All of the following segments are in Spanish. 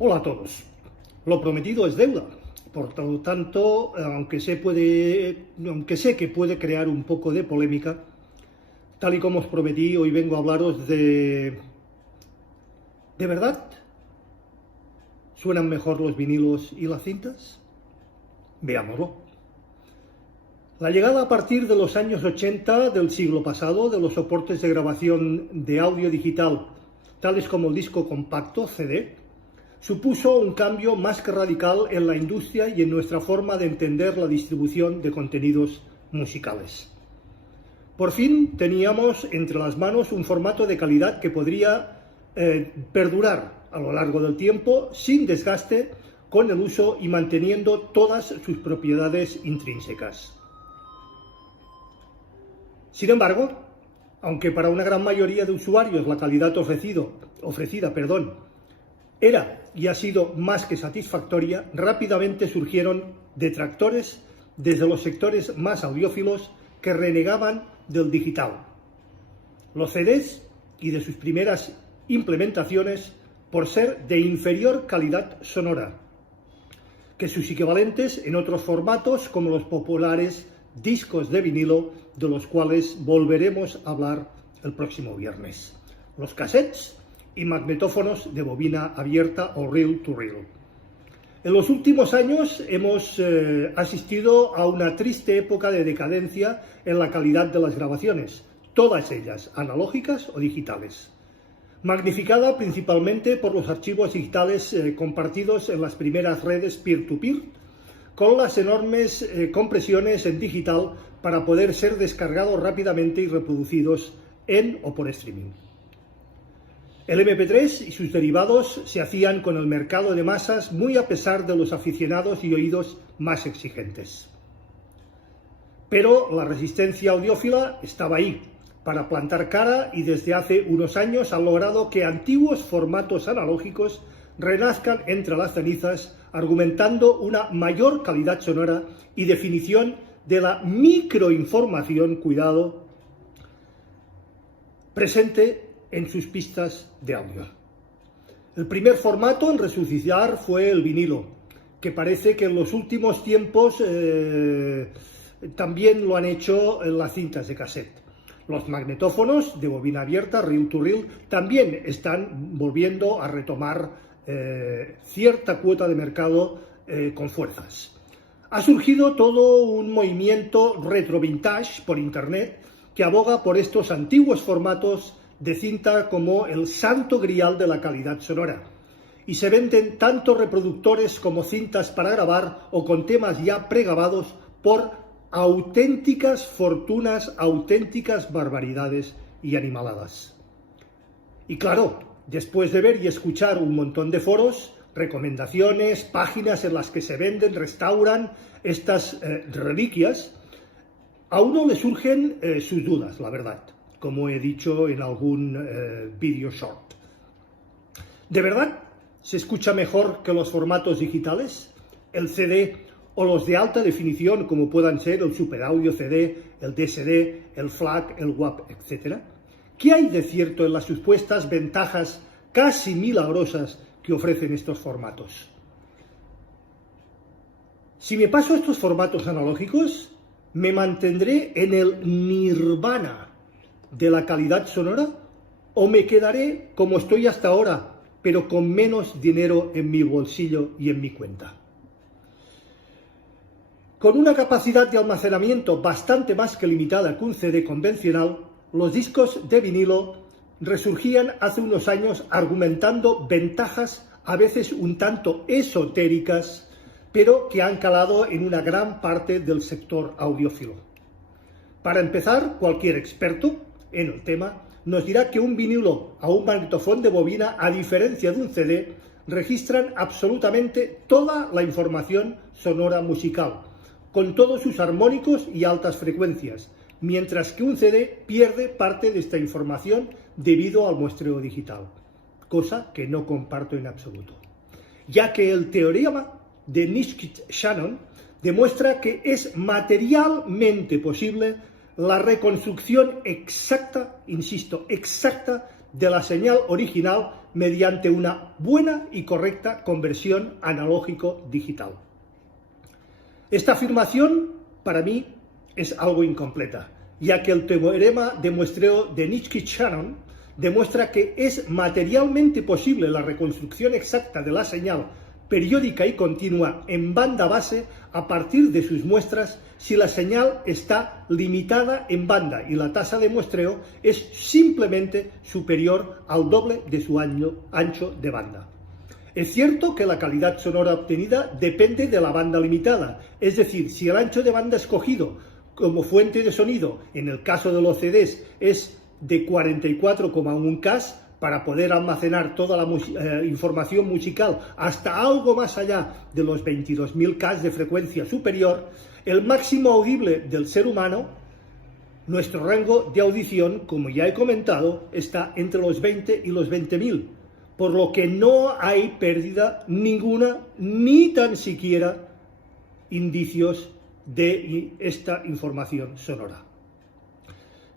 Hola a todos. Lo prometido es deuda. Por lo tanto, aunque sé que puede crear un poco de polémica, tal y como os prometí, hoy vengo a hablaros de... ¿De verdad suenan mejor los vinilos y las cintas? Veámoslo. La llegada a partir de los años 80 del siglo pasado de los soportes de grabación de audio digital, tales como el disco compacto, CD, supuso un cambio más que radical en la industria y en nuestra forma de entender la distribución de contenidos musicales. Por fin teníamos entre las manos un formato de calidad que podría perdurar a lo largo del tiempo sin desgaste, con el uso y manteniendo todas sus propiedades intrínsecas. Sin embargo, aunque para una gran mayoría de usuarios la calidad ofrecida era y ha sido más que satisfactoria, rápidamente surgieron detractores desde los sectores más audiófilos que renegaban del digital, los CDs y de sus primeras implementaciones por ser de inferior calidad sonora que sus equivalentes en otros formatos como los populares discos de vinilo, de los cuales volveremos a hablar el próximo viernes, los cassettes y magnetófonos de bobina abierta o reel to reel. En los últimos años hemos asistido a una triste época de decadencia en la calidad de las grabaciones, todas ellas analógicas o digitales, magnificada principalmente por los archivos digitales compartidos en las primeras redes peer-to-peer, con las enormes compresiones en digital para poder ser descargados rápidamente y reproducidos en o por streaming. El MP3 y sus derivados se hacían con el mercado de masas muy a pesar de los aficionados y oídos más exigentes. Pero la resistencia audiófila estaba ahí para plantar cara y desde hace unos años ha logrado que antiguos formatos analógicos renazcan entre las cenizas, argumentando una mayor calidad sonora y definición de la microinformación, cuidado, presente en sus pistas de audio. El primer formato en resucitar fue el vinilo, que parece que en los últimos tiempos también lo han hecho en las cintas de cassette. Los magnetófonos de bobina abierta, reel to reel, también están volviendo a retomar cierta cuota de mercado con fuerzas. Ha surgido todo un movimiento retro vintage por internet que aboga por estos antiguos formatos de cinta como el santo grial de la calidad sonora, y se venden tanto reproductores como cintas para grabar o con temas ya pregrabados por auténticas fortunas, auténticas barbaridades y animaladas. Y claro, después de ver y escuchar un montón de foros, recomendaciones, páginas en las que se venden, restauran estas reliquias, a uno le surgen sus dudas, la verdad, como he dicho en algún vídeo short. ¿De verdad se escucha mejor que los formatos digitales, el CD o los de alta definición como puedan ser el Super Audio CD, el DSD, el FLAC, el WAP, etc.? ¿Qué hay de cierto en las supuestas ventajas casi milagrosas que ofrecen estos formatos? Si me paso a estos formatos analógicos, ¿me mantendré en el nirvana de la calidad sonora o me quedaré como estoy hasta ahora, pero con menos dinero en mi bolsillo y en mi cuenta? Con una capacidad de almacenamiento bastante más que limitada que un CD convencional, los discos de vinilo resurgían hace unos años argumentando ventajas a veces un tanto esotéricas, pero que han calado en una gran parte del sector audiófilo. Para empezar, cualquier experto en el tema nos dirá que un vinilo o un magnetofón de bobina, a diferencia de un CD, registran absolutamente toda la información sonora musical, con todos sus armónicos y altas frecuencias, mientras que un CD pierde parte de esta información debido al muestreo digital, cosa que no comparto en absoluto, ya que el teorema de Nishkit-Shannon demuestra que es materialmente posible la reconstrucción exacta, insisto, exacta, de la señal original mediante una buena y correcta conversión analógico-digital. Esta afirmación, para mí, es algo incompleta, ya que el teorema de muestreo de Nitschke-Shannon demuestra que es materialmente posible la reconstrucción exacta de la señal periódica y continua en banda base a partir de sus muestras si la señal está limitada en banda y la tasa de muestreo es simplemente superior al doble de su ancho de banda. Es cierto que la calidad sonora obtenida depende de la banda limitada, es decir, si el ancho de banda escogido como fuente de sonido, en el caso de los CDs, es de 44,1 Ks, para poder almacenar toda la información musical hasta algo más allá de los 22.000 Ks de frecuencia superior, el máximo audible del ser humano, nuestro rango de audición, como ya he comentado, está entre los 20 y los 20.000, por lo que no hay pérdida ninguna, ni tan siquiera indicios de esta información sonora.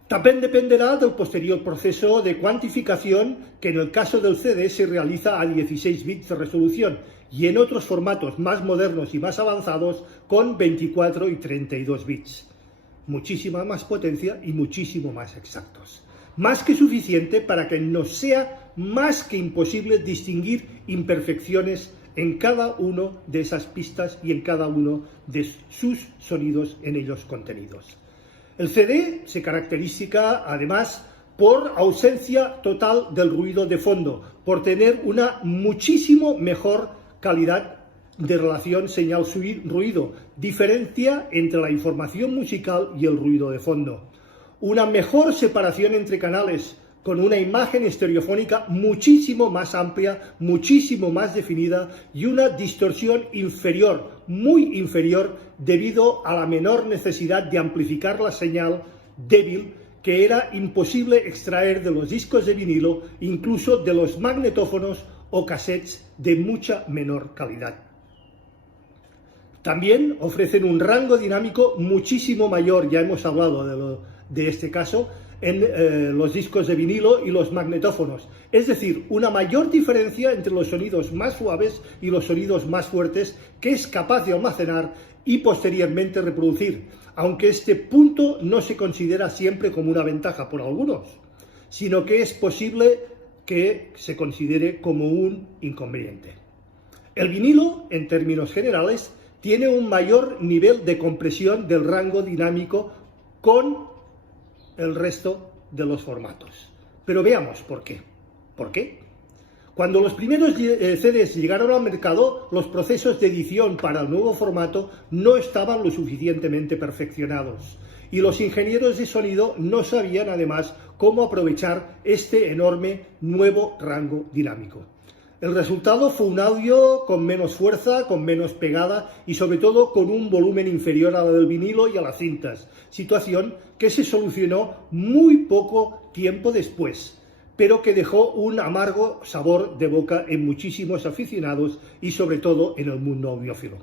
También dependerá del posterior proceso de cuantificación que en el caso del CD se realiza a 16 bits de resolución y en otros formatos más modernos y más avanzados con 24 y 32 bits. Muchísima más potencia y muchísimo más exactos. Más que suficiente para que nos sea más que imposible distinguir imperfecciones en cada una de esas pistas y en cada uno de sus sonidos en ellos contenidos. El CD se caracteriza además por ausencia total del ruido de fondo, por tener una muchísimo mejor calidad de relación señal-ruido, diferencia entre la información musical y el ruido de fondo, una mejor separación entre canales, con una imagen estereofónica muchísimo más amplia, muchísimo más definida y una distorsión inferior, muy inferior, debido a la menor necesidad de amplificar la señal débil que era imposible extraer de los discos de vinilo, incluso de los magnetófonos o cassettes de mucha menor calidad. También ofrecen un rango dinámico muchísimo mayor, ya hemos hablado de este caso, en los discos de vinilo y los magnetófonos, es decir, una mayor diferencia entre los sonidos más suaves y los sonidos más fuertes que es capaz de almacenar y posteriormente reproducir, aunque este punto no se considera siempre como una ventaja por algunos, sino que es posible que se considere como un inconveniente. El vinilo, en términos generales, tiene un mayor nivel de compresión del rango dinámico con el resto de los formatos. Pero veamos por qué. ¿Por qué? Cuando los primeros CDs llegaron al mercado, los procesos de edición para el nuevo formato no estaban lo suficientemente perfeccionados y los ingenieros de sonido no sabían además cómo aprovechar este enorme nuevo rango dinámico. El resultado fue un audio con menos fuerza, con menos pegada y sobre todo con un volumen inferior a la del vinilo y a las cintas, situación que se solucionó muy poco tiempo después, pero que dejó un amargo sabor de boca en muchísimos aficionados y sobre todo en el mundo audiófilo.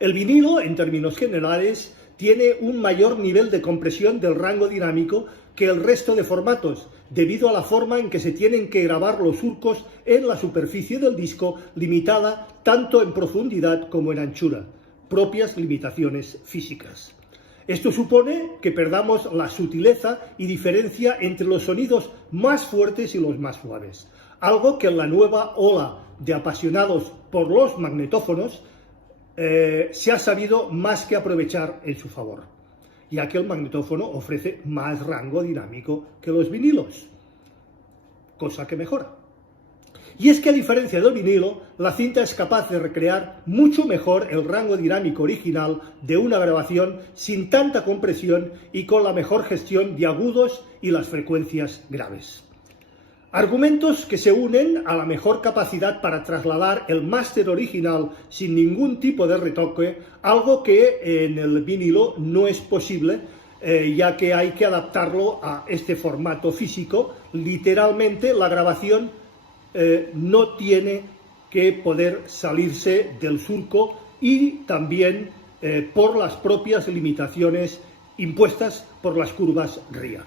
El vinilo, en términos generales, tiene un mayor nivel de compresión del rango dinámico que el resto de formatos, debido a la forma en que se tienen que grabar los surcos en la superficie del disco, limitada tanto en profundidad como en anchura, propias limitaciones físicas. Esto supone que perdamos la sutileza y diferencia entre los sonidos más fuertes y los más suaves, algo que en la nueva ola de apasionados por los magnetófonos se ha sabido más que aprovechar en su favor, ya que el magnetófono ofrece más rango dinámico que los vinilos, cosa que mejora. Y es que a diferencia del vinilo, la cinta es capaz de recrear mucho mejor el rango dinámico original de una grabación sin tanta compresión y con la mejor gestión de agudos y las frecuencias graves. Argumentos que se unen a la mejor capacidad para trasladar el máster original sin ningún tipo de retoque, algo que en el vinilo no es posible, ya que hay que adaptarlo a este formato físico. Literalmente la grabación no tiene que poder salirse del surco y también por las propias limitaciones impuestas por las curvas RIA.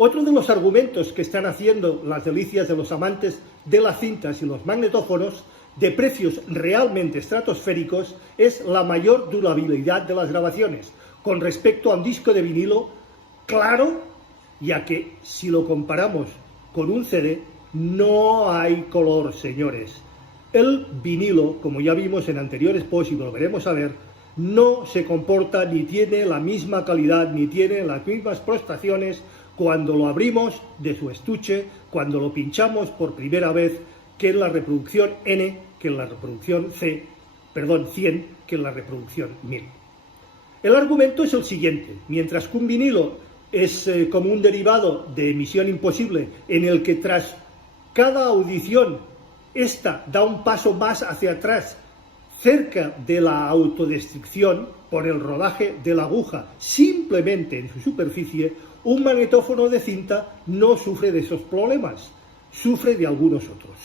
Otro de los argumentos que están haciendo las delicias de los amantes de las cintas y los magnetófonos de precios realmente estratosféricos es la mayor durabilidad de las grabaciones con respecto a un disco de vinilo, claro, ya que si lo comparamos con un CD, no hay color, señores. El vinilo, como ya vimos en anteriores posts y lo veremos a ver, no se comporta ni tiene la misma calidad, ni tiene las mismas prestaciones cuando lo abrimos de su estuche, cuando lo pinchamos por primera vez, que en la reproducción N, que en la reproducción 100, que en la reproducción 1000. El argumento es el siguiente: mientras que un vinilo es como un derivado de Misión Imposible, en el que tras cada audición esta da un paso más hacia atrás, cerca de la autodestrucción por el rodaje de la aguja simplemente en su superficie, un magnetófono de cinta no sufre de esos problemas, sufre de algunos otros.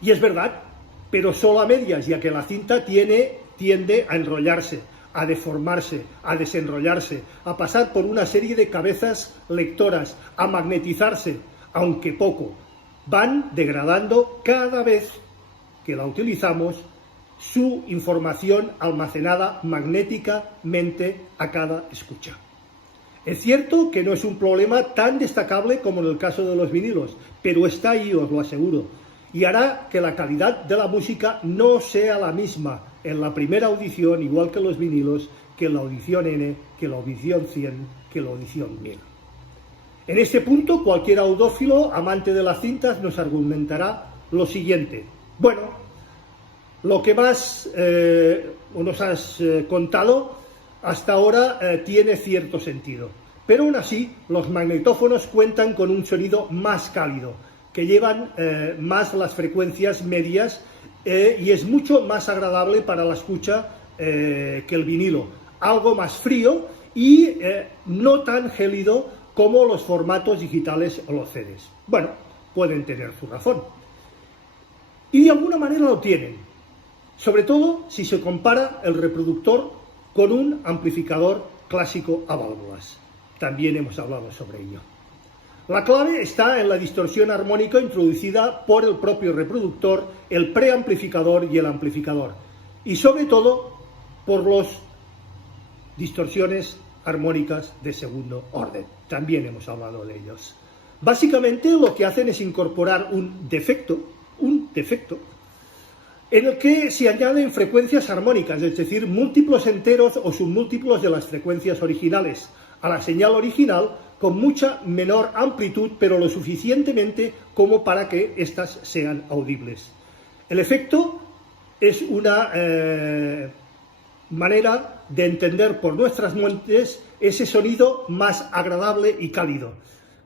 Y es verdad, pero solo a medias, ya que la cinta tiende a enrollarse, a deformarse, a desenrollarse, a pasar por una serie de cabezas lectoras, a magnetizarse, aunque poco. Van degradando cada vez que la utilizamos su información almacenada magnéticamente a cada escucha. Es cierto que no es un problema tan destacable como en el caso de los vinilos, pero está ahí, os lo aseguro, y hará que la calidad de la música no sea la misma en la primera audición, igual que en los vinilos, que en la audición N, que en la audición 100, que en la audición 1000. En este punto, cualquier audófilo amante de las cintas nos argumentará lo siguiente: bueno, lo que más nos has contado hasta ahora tiene cierto sentido, pero aún así los magnetófonos cuentan con un sonido más cálido, que llevan más las frecuencias medias y es mucho más agradable para la escucha que el vinilo, algo más frío y no tan gélido como los formatos digitales o los CDs. Bueno, pueden tener su razón. Y de alguna manera lo tienen, sobre todo si se compara el reproductor con un amplificador clásico a válvulas. También hemos hablado sobre ello. La clave está en la distorsión armónica introducida por el propio reproductor, el preamplificador y el amplificador, y sobre todo por las distorsiones armónicas de segundo orden. También hemos hablado de ellos. Básicamente lo que hacen es incorporar un defecto, en el que se añaden frecuencias armónicas, es decir, múltiplos enteros o submúltiplos de las frecuencias originales, a la señal original con mucha menor amplitud, pero lo suficientemente como para que éstas sean audibles. El efecto es una manera de entender por nuestras mentes ese sonido más agradable y cálido,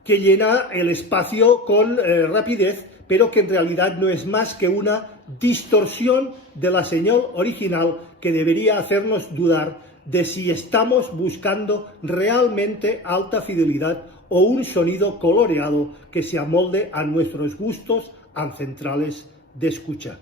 que llena el espacio con rapidez, pero que en realidad no es más que una distorsión de la señal original que debería hacernos dudar de si estamos buscando realmente alta fidelidad o un sonido coloreado que se amolde a nuestros gustos ancestrales de escucha.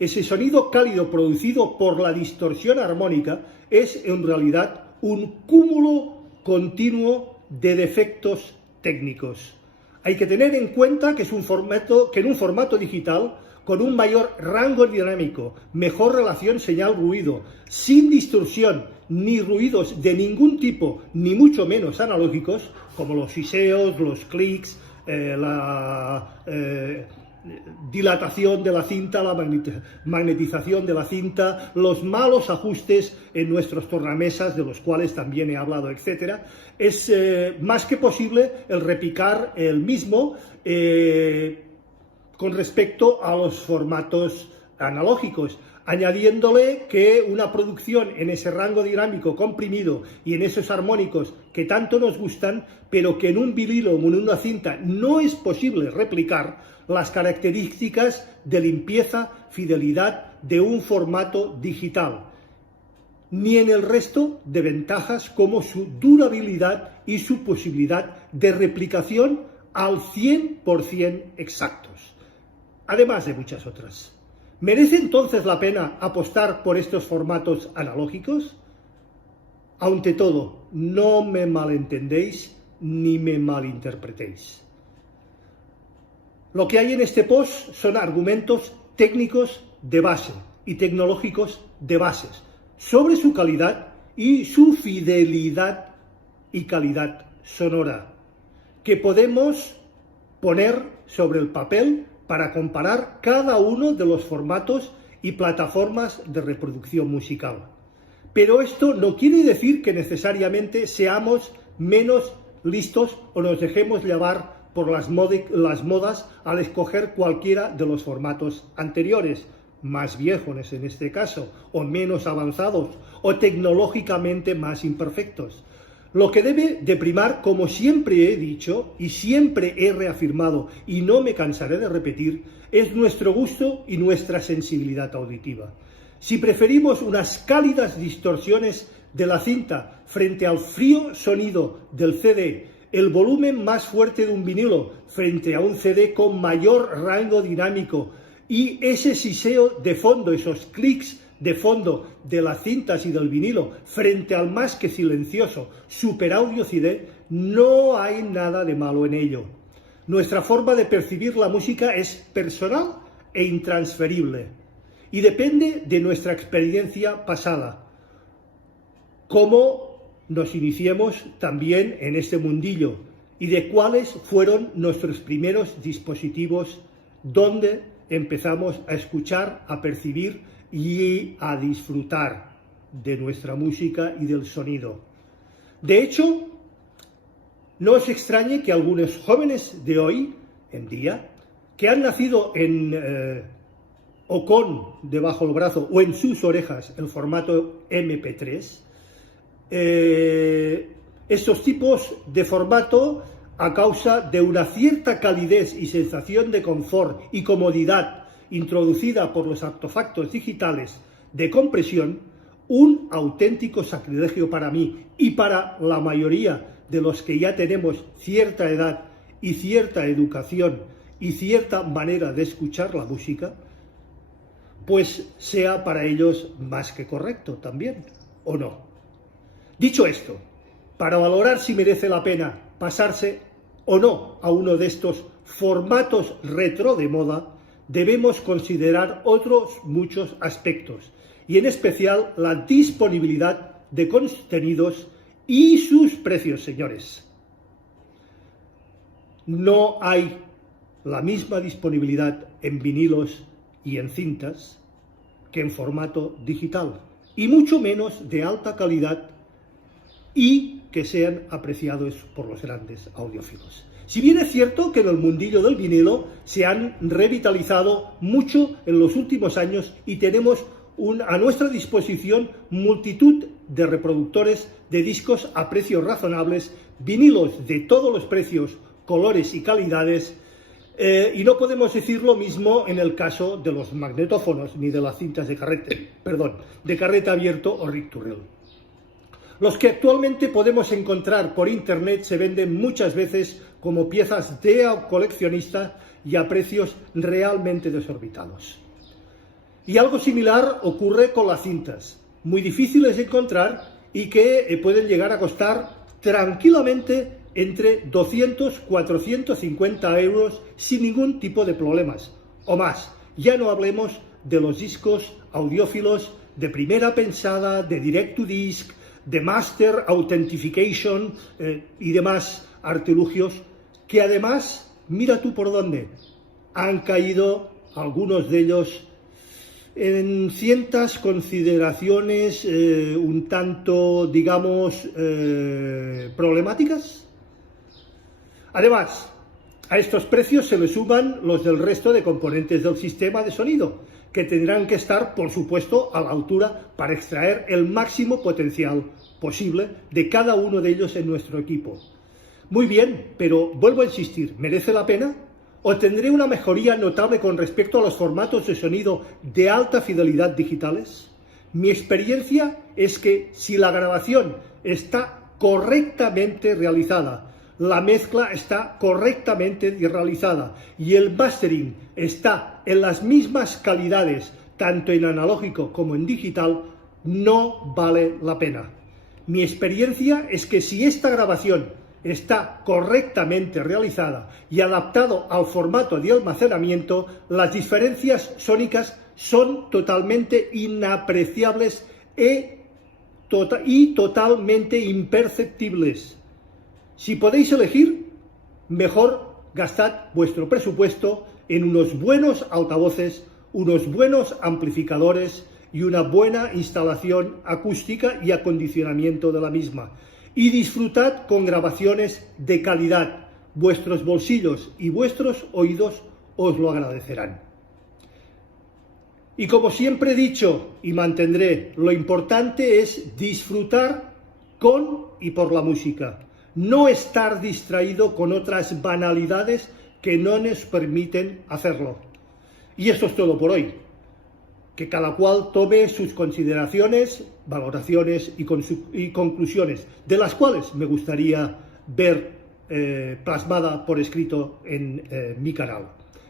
Ese sonido cálido producido por la distorsión armónica es en realidad un cúmulo continuo de defectos técnicos. Hay que tener en cuenta que en un formato digital, con un mayor rango dinámico, mejor relación señal-ruido, sin distorsión ni ruidos de ningún tipo, ni mucho menos analógicos, como los siseos, los clics, la dilatación de la cinta, la magnetización de la cinta, los malos ajustes en nuestros tornamesas, de los cuales también he hablado, etc. Es más que posible el repicar el mismo con respecto a los formatos analógicos, añadiéndole que una producción en ese rango dinámico comprimido y en esos armónicos que tanto nos gustan, pero que en un vinilo o en una cinta no es posible replicar las características de limpieza, fidelidad de un formato digital, ni en el resto de ventajas como su durabilidad y su posibilidad de replicación al 100% exactos, además de muchas otras. ¿Merece entonces la pena apostar por estos formatos analógicos? Ante todo, no me malentendéis, ni me malinterpretéis. Lo que hay en este post son argumentos técnicos de base y tecnológicos de bases sobre su calidad y su fidelidad y calidad sonora, que podemos poner sobre el papel para comparar cada uno de los formatos y plataformas de reproducción musical. Pero esto no quiere decir que necesariamente seamos menos listos o nos dejemos llevar por las modas al escoger cualquiera de los formatos anteriores, más viejos en este caso, o menos avanzados, o tecnológicamente más imperfectos. Lo que debe de primar, como siempre he dicho y siempre he reafirmado y no me cansaré de repetir, es nuestro gusto y nuestra sensibilidad auditiva. Si preferimos unas cálidas distorsiones de la cinta frente al frío sonido del CD, el volumen más fuerte de un vinilo frente a un CD con mayor rango dinámico y ese siseo de fondo, esos clics de fondo de las cintas y del vinilo frente al más que silencioso Super Audio CD, no hay nada de malo en ello. Nuestra forma de percibir la música es personal e intransferible y depende de nuestra experiencia pasada. Cómo nos iniciemos también en este mundillo y de cuáles fueron nuestros primeros dispositivos donde empezamos a escuchar, a percibir y a disfrutar de nuestra música y del sonido. De hecho, no os extrañe que algunos jóvenes de hoy en día, que han nacido o con debajo del brazo o en sus orejas el formato MP3, estos tipos de formato, a causa de una cierta calidez y sensación de confort y comodidad introducida por los artefactos digitales de compresión, un auténtico sacrilegio para mí y para la mayoría de los que ya tenemos cierta edad y cierta educación y cierta manera de escuchar la música, pues sea para ellos más que correcto también, ¿o no? Dicho esto, para valorar si merece la pena pasarse o no a uno de estos formatos retro de moda, debemos considerar otros muchos aspectos, y en especial la disponibilidad de contenidos y sus precios, señores. No hay la misma disponibilidad en vinilos y en cintas que en formato digital, y mucho menos de alta calidad y que sean apreciados por los grandes audiófilos. Si bien es cierto que en el mundillo del vinilo se han revitalizado mucho en los últimos años y tenemos a nuestra disposición multitud de reproductores de discos a precios razonables, vinilos de todos los precios, colores y calidades, y no podemos decir lo mismo en el caso de los magnetófonos ni de las cintas de carrete abierto o reel-to-reel. Los que actualmente podemos encontrar por internet se venden muchas veces como piezas de coleccionista y a precios realmente desorbitados. Y algo similar ocurre con las cintas, muy difíciles de encontrar y que pueden llegar a costar tranquilamente entre 200 y 450 euros sin ningún tipo de problemas, o más. Ya no hablemos de los discos audiófilos de primera pensada, de direct to disc, de Master Authentication y demás artilugios que además, mira tú por dónde, han caído algunos de ellos en ciertas consideraciones un tanto, digamos, problemáticas. Además, a estos precios se le suman los del resto de componentes del sistema de sonido, que tendrán que estar, por supuesto, a la altura para extraer el máximo potencial posible de cada uno de ellos en nuestro equipo. Muy bien, pero vuelvo a insistir, ¿merece la pena? ¿O tendré una mejoría notable con respecto a los formatos de sonido de alta fidelidad digitales? Mi experiencia es que si la grabación está correctamente realizada, la mezcla está correctamente realizada y el mastering está en las mismas calidades, tanto en analógico como en digital, no vale la pena. Mi experiencia es que si esta grabación está correctamente realizada y adaptado al formato de almacenamiento, las diferencias sónicas son totalmente inapreciables y totalmente imperceptibles. Si podéis elegir, mejor gastad vuestro presupuesto en unos buenos altavoces, unos buenos amplificadores y una buena instalación acústica y acondicionamiento de la misma. Y disfrutad con grabaciones de calidad. Vuestros bolsillos y vuestros oídos os lo agradecerán. Y como siempre he dicho y mantendré, lo importante es disfrutar con y por la música. No estar distraído con otras banalidades que no nos permiten hacerlo. Y esto es todo por hoy. Que cada cual tome sus consideraciones, valoraciones y conclusiones, de las cuales me gustaría ver plasmada por escrito en mi canal.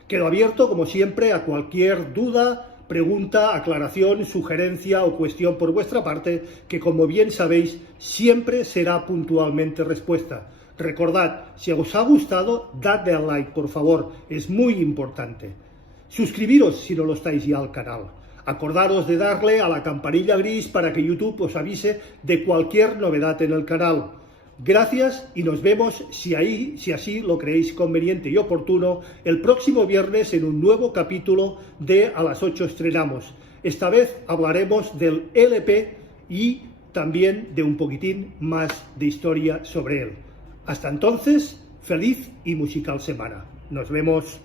Quedo abierto, como siempre, a cualquier duda, pregunta, aclaración, sugerencia o cuestión por vuestra parte, que como bien sabéis, siempre será puntualmente respuesta. Recordad, si os ha gustado, dadle al like, por favor, es muy importante. Suscribiros si no lo estáis ya al canal. Acordaros de darle a la campanilla gris para que YouTube os avise de cualquier novedad en el canal. Gracias y nos vemos, si así lo creéis conveniente y oportuno, el próximo viernes en un nuevo capítulo de A las 8 estrenamos. Esta vez hablaremos del LP y también de un poquitín más de historia sobre él. Hasta entonces, feliz y musical semana. Nos vemos.